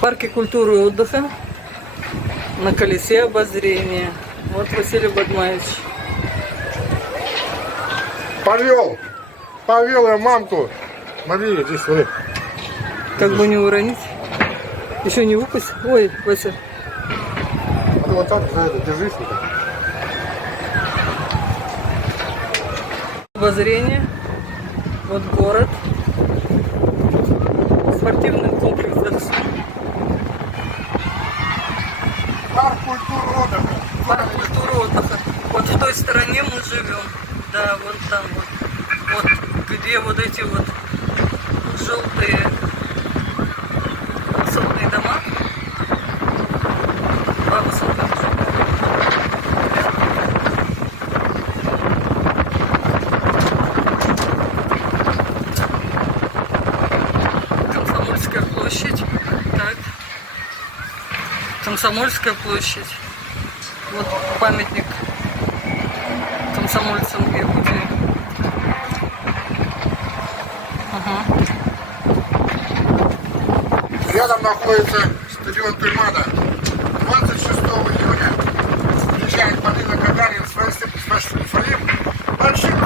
парке культуры и отдыха на колесе обозрения. Вот Василий Бадмаевич. Повел я мамку. Смотри, здесь смотри. Как бы не уронить. Еще не выпасть. Ой, Вася. А ты вот так, за это, держись. Вот так. Обозрение. Вот город. Спортивный комплекс. Парк культуры отдыха. Парк культуры отдыха. Вот в той стороне мы живем. Да, вон там вот. Вот где вот эти вот желтые высотные дома. Два высотных. Комсомольская площадь. Так. Комсомольская площадь. Вот памятник комсомольцам Якутии. Ага. Рядом находится стадион Туймада. 26 июня встречает Полина Гагарин с Василием Большим